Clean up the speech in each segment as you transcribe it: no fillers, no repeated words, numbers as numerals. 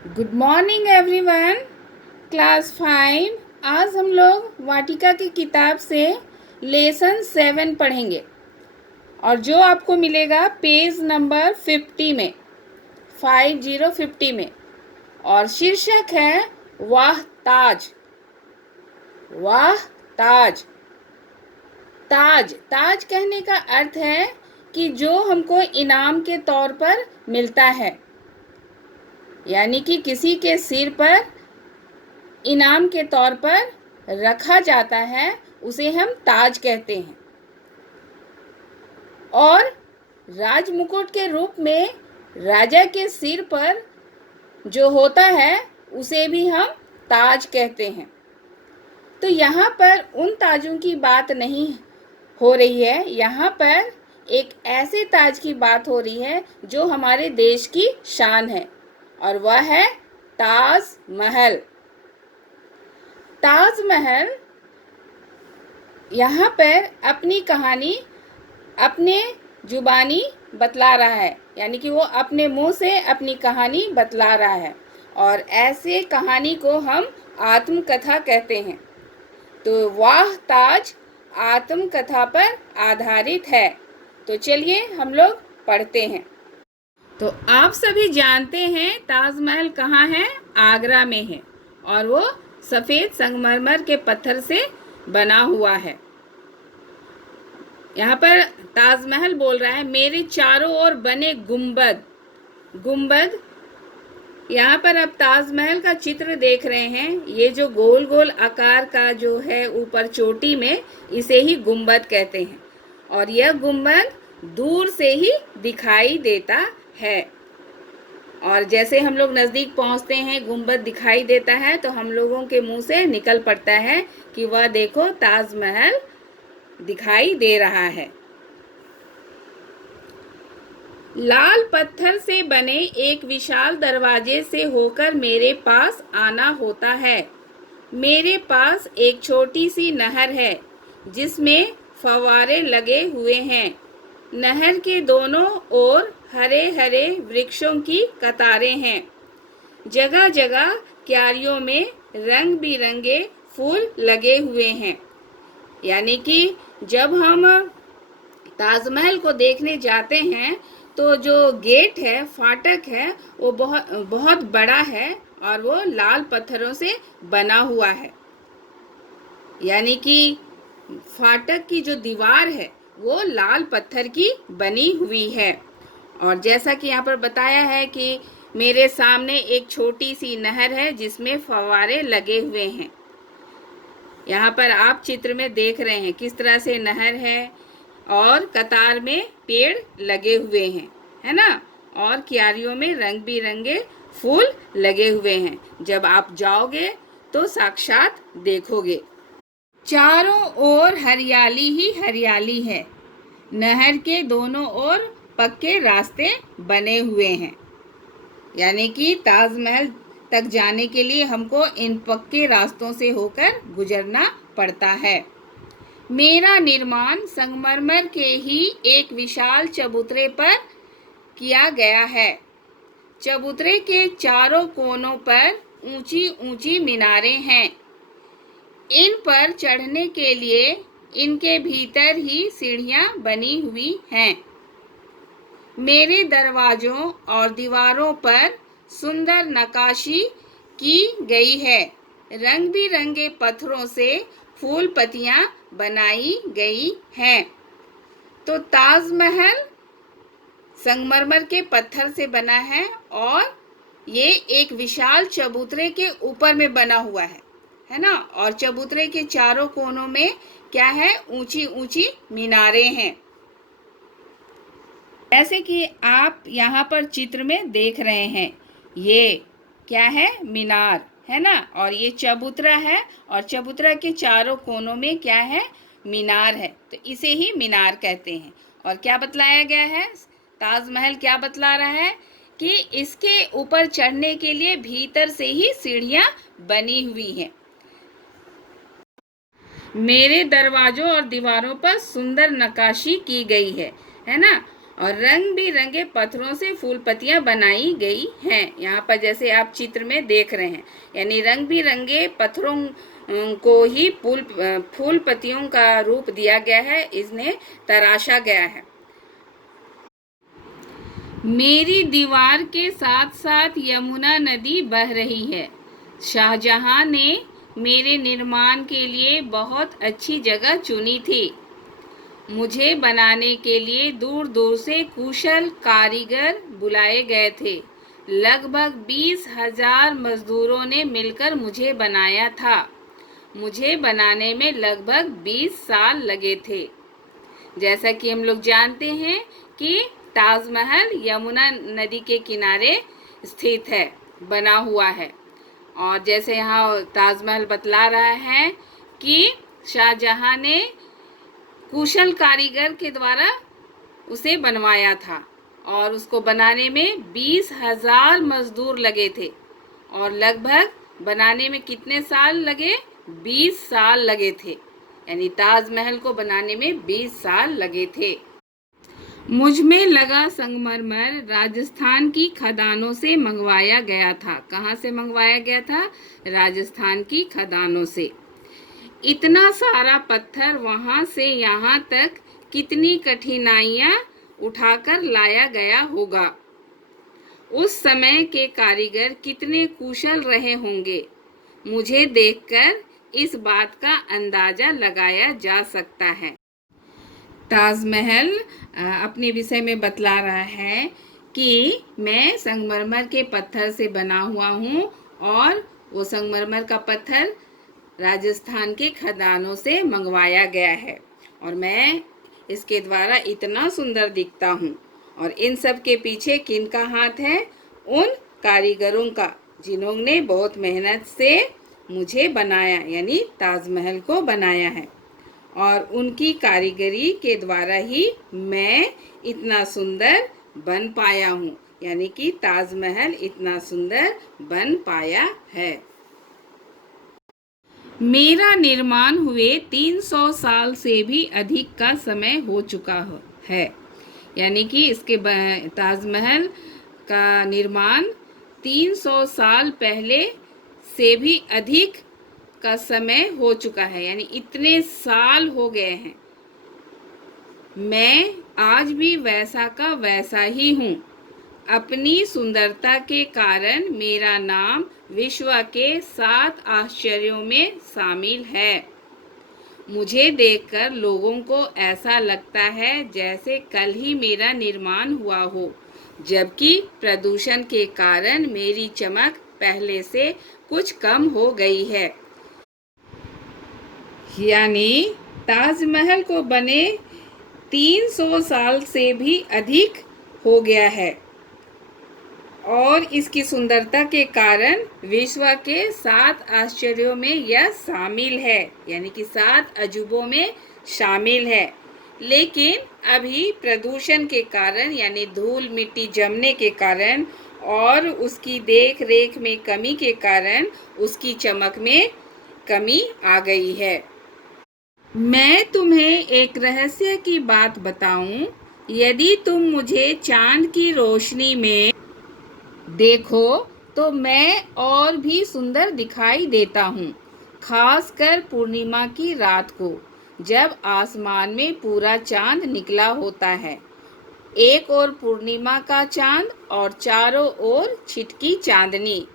Good morning everyone. Class 5। आज हम लोग वाटिका की किताब से लेसन 7 पढ़ेंगे और जो आपको मिलेगा पेज नंबर 50 में, 50 में। और शीर्षक है वाह ताज। वाह ताज। ताज ताज कहने का अर्थ है कि जो हमको इनाम के तौर पर मिलता है, यानी कि किसी के सिर पर इनाम के तौर पर रखा जाता है, उसे हम ताज कहते हैं। और राजमुकुट के रूप में राजा के सिर पर जो होता है उसे भी हम ताज कहते हैं। तो यहाँ पर उन ताजों की बात नहीं हो रही है, यहाँ पर एक ऐसे ताज की बात हो रही है जो हमारे देश की शान है, और वह है ताज महल। ताजमहल यहाँ पर अपनी कहानी अपने जुबानी बतला रहा है, यानी कि वो अपने मुंह से अपनी कहानी बतला रहा है, और ऐसे कहानी को हम आत्मकथा कहते हैं। तो वाह ताज आत्मकथा पर आधारित है। तो चलिए हम लोग पढ़ते हैं। तो आप सभी जानते हैं ताजमहल कहाँ है? आगरा में है, और वो सफ़ेद संगमरमर के पत्थर से बना हुआ है। यहाँ पर ताजमहल बोल रहा है, मेरे चारों ओर बने गुंबद। गुंबद, यहाँ पर आप ताजमहल का चित्र देख रहे हैं। ये जो गोल गोल आकार का जो है ऊपर चोटी में, इसे ही गुंबद कहते हैं। और यह गुंबद दूर से ही दिखाई देता है, और जैसे हम लोग नज़दीक पहुंचते हैं गुंबद दिखाई देता है, तो हम लोगों के मुंह से निकल पड़ता है कि वह देखो ताजमहल दिखाई दे रहा है। लाल पत्थर से बने एक विशाल दरवाजे से होकर मेरे पास आना होता है। मेरे पास एक छोटी सी नहर है जिसमें फव्वारे लगे हुए हैं। नहर के दोनों ओर हरे हरे वृक्षों की कतारें हैं। जगह जगह क्यारियों में रंग बिरंगे फूल लगे हुए हैं। यानी कि जब हम ताजमहल को देखने जाते हैं तो जो गेट है, फाटक है, वो बहुत बड़ा है और वो लाल पत्थरों से बना हुआ है। यानी कि फाटक की जो दीवार है वो लाल पत्थर की बनी हुई है। और जैसा कि यहाँ पर बताया है कि मेरे सामने एक छोटी सी नहर है जिसमें फव्वारे लगे हुए हैं। यहाँ पर आप चित्र में देख रहे हैं किस तरह से नहर है, और कतार में पेड़ लगे हुए हैं, है ना। और क्यारियों में रंग बिरंगे फूल लगे हुए हैं। जब आप जाओगे तो साक्षात देखोगे। चारों ओर हरियाली ही हरियाली है। नहर के दोनों ओर पक्के रास्ते बने हुए हैं, यानी कि ताजमहल तक जाने के लिए हमको इन पक्के रास्तों से होकर गुजरना पड़ता है। मेरा निर्माण संगमरमर के ही एक विशाल चबूतरे पर किया गया है। चबूतरे के चारों कोनों पर ऊंची ऊंची मीनारें हैं। इन पर चढ़ने के लिए इनके भीतर ही सीढ़ियां बनी हुई हैं। मेरे दरवाजों और दीवारों पर सुंदर नक्काशी की गई है। रंग बिरंगे पत्थरों से फूल पत्तियां बनाई गई हैं। तो ताजमहल संगमरमर के पत्थर से बना है, और ये एक विशाल चबूतरे के ऊपर में बना हुआ है ना। और चबूतरे के चारों कोनों में क्या है? ऊंची ऊंची मीनारें हैं। जैसे कि आप यहाँ पर चित्र में देख रहे हैं, ये क्या है? मीनार है ना। और ये चबूतरा है, और चबूतरा के चारों कोनों में क्या है? मीनार है। तो इसे ही मीनार कहते हैं। और क्या बतलाया गया है? ताजमहल क्या बतला रहा है कि इसके ऊपर चढ़ने के लिए भीतर से ही सीढ़ियां बनी हुई हैं। मेरे दरवाजों और दीवारों पर सुंदर नक्काशी की गई है ना। और रंग बिरंगे पत्थरों से फूल पत्तियां बनाई गई हैं। यहाँ पर जैसे आप चित्र में देख रहे हैं, यानी रंग बिरंगे पत्थरों को ही फूल पत्तियों का रूप दिया गया है, इन्हें तराशा गया है। मेरी दीवार के साथ साथ यमुना नदी बह रही है। शाहजहां ने मेरे निर्माण के लिए बहुत अच्छी जगह चुनी थी। मुझे बनाने के लिए दूर दूर से कुशल कारीगर बुलाए गए थे। लगभग 20,000 मजदूरों ने मिलकर मुझे बनाया था। मुझे बनाने में लगभग 20 साल लगे थे। जैसा कि हम लोग जानते हैं कि ताजमहल यमुना नदी के किनारे स्थित है, बना हुआ है। और जैसे यहाँ ताजमहल बतला रहा है कि शाहजहां ने कुशल कारीगर के द्वारा उसे बनवाया था और उसको बनाने में 20,000 मजदूर लगे थे। और लगभग बनाने में कितने साल लगे? 20 साल लगे थे। यानी ताजमहल को बनाने में 20 साल लगे थे। मुझ में लगा संगमरमर राजस्थान की खदानों से मंगवाया गया था। कहाँ से मंगवाया गया था? राजस्थान की खदानों से। इतना सारा पत्थर वहाँ से यहाँ तक कितनी कठिनाइयाँ उठाकर लाया गया होगा। उस समय के कारीगर कितने कुशल रहे होंगे। मुझे देखकर इस बात का अंदाजा लगाया जा सकता है। ताजमहल अपने विषय में बतला रहा है कि मैं संगमरमर के पत्थर से बना हुआ हूँ और वो संगमरमर का पत्थर राजस्थान के खदानों से मंगवाया गया है और मैं इसके द्वारा इतना सुंदर दिखता हूँ। और इन सब के पीछे किनका हाथ है? उन कारीगरों का, जिन्होंने बहुत मेहनत से मुझे बनाया, यानी ताजमहल को बनाया है। और उनकी कारीगरी के द्वारा ही मैं इतना सुंदर बन पाया हूँ, यानी कि ताजमहल इतना सुंदर बन पाया है। मेरा निर्माण हुए 300 साल से भी अधिक का समय हो चुका है। यानी कि इसके ताजमहल का निर्माण 300 साल पहले से भी अधिक का समय हो चुका है, यानी इतने साल हो गए हैं। मैं आज भी वैसा का वैसा ही हूँ। अपनी सुंदरता के कारण मेरा नाम विश्व के 7 आश्चर्यों में शामिल है। मुझे देखकर लोगों को ऐसा लगता है जैसे कल ही मेरा निर्माण हुआ हो, जबकि प्रदूषण के कारण मेरी चमक पहले से कुछ कम हो गई है। यानी ताजमहल को बने 300 साल से भी अधिक हो गया है और इसकी सुंदरता के कारण विश्व के 7 आश्चर्यों में यह शामिल है, यानी कि 7 अजूबों में शामिल है। लेकिन अभी प्रदूषण के कारण, यानी धूल मिट्टी जमने के कारण और उसकी देख रेख में कमी के कारण उसकी चमक में कमी आ गई है। मैं तुम्हें एक रहस्य की बात बताऊं। यदि तुम मुझे चांद की रोशनी में देखो तो मैं और भी सुंदर दिखाई देता हूँ, खासकर पूर्णिमा की रात को, जब आसमान में पूरा चांद निकला होता है। एक ओर पूर्णिमा का चांद और चारों ओर छिटकी चांदनी,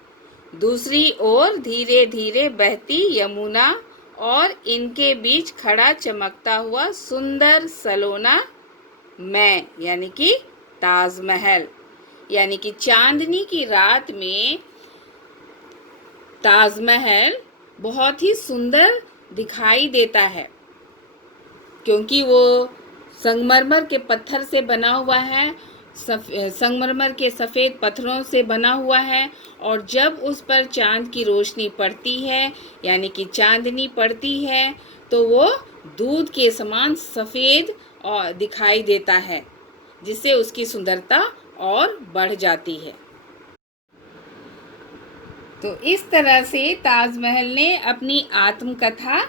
दूसरी ओर धीरे धीरे बहती यमुना और इनके बीच खड़ा चमकता हुआ सुंदर सलोना मैं, यानी कि ताजमहल। यानी कि चांदनी की रात में ताजमहल बहुत ही सुंदर दिखाई देता है, क्योंकि वो संगमरमर के पत्थर से बना हुआ है, संगमरमर के सफ़ेद पत्थरों से बना हुआ है। और जब उस पर चांद की रोशनी पड़ती है, यानी कि चांदनी पड़ती है, तो वो दूध के समान सफ़ेद और दिखाई देता है, जिससे उसकी सुंदरता और बढ़ जाती है। तो इस तरह से ताजमहल ने अपनी आत्मकथा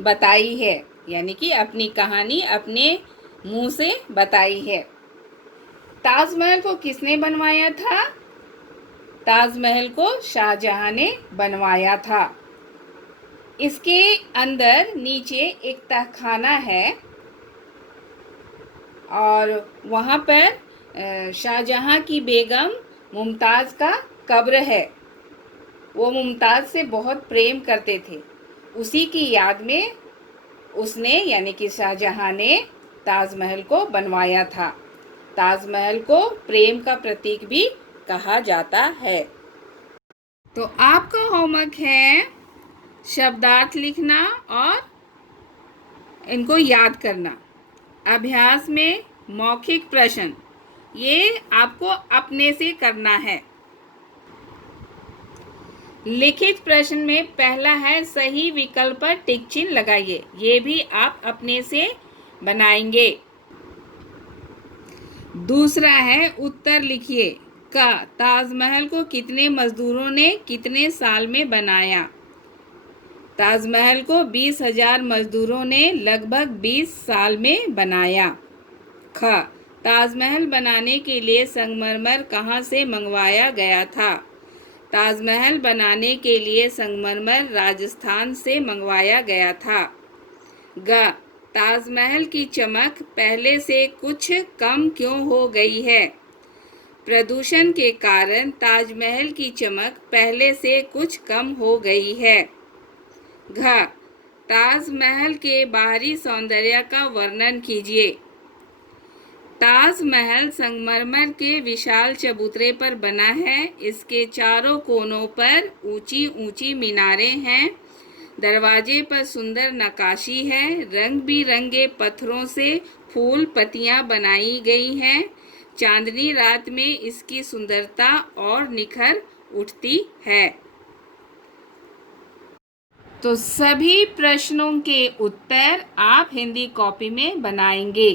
बताई है, यानी कि अपनी कहानी अपने मुंह से बताई है। ताजमहल को किसने बनवाया था? ताजमहल को शाहजहां ने बनवाया था। इसके अंदर नीचे एक तहखाना है और वहाँ पर शाहजहां की बेगम मुमताज़ का कब्र है। वो मुमताज़ से बहुत प्रेम करते थे। उसी की याद में उसने यानी कि शाहजहां ने ताजमहल को बनवाया था। ताजमहल को प्रेम का प्रतीक भी कहा जाता है। तो आपका होमवर्क है शब्दार्थ लिखना और इनको याद करना। अभ्यास में मौखिक प्रश्न, ये आपको अपने से करना है। लिखित प्रश्न में पहला है सही विकल्प पर टिक चिन्ह लगाइए। ये भी आप अपने से बनाएंगे। दूसरा है उत्तर लिखिए। का ताजमहल को कितने मजदूरों ने कितने साल में बनाया? ताजमहल को 20,000 मजदूरों ने लगभग 20 साल में बनाया। ख ताजमहल बनाने के लिए संगमरमर कहाँ से मंगवाया गया था? ताजमहल बनाने के लिए संगमरमर राजस्थान से मंगवाया गया था। ग ताजमहल की चमक पहले से कुछ कम क्यों हो गई है? प्रदूषण के कारण ताजमहल की चमक पहले से कुछ कम हो गई है। घ ताजमहल के बाहरी सौंदर्य का वर्णन कीजिए। ताजमहल संगमरमर के विशाल चबूतरे पर बना है। इसके चारों कोनों पर ऊंची ऊंची मीनारें हैं। दरवाजे पर सुंदर नक्काशी है। रंग बिरंगे पत्थरों से फूल पत्तियां बनाई गई हैं। चांदनी रात में इसकी सुंदरता और निखर उठती है। तो सभी प्रश्नों के उत्तर आप हिंदी कॉपी में बनाएंगे।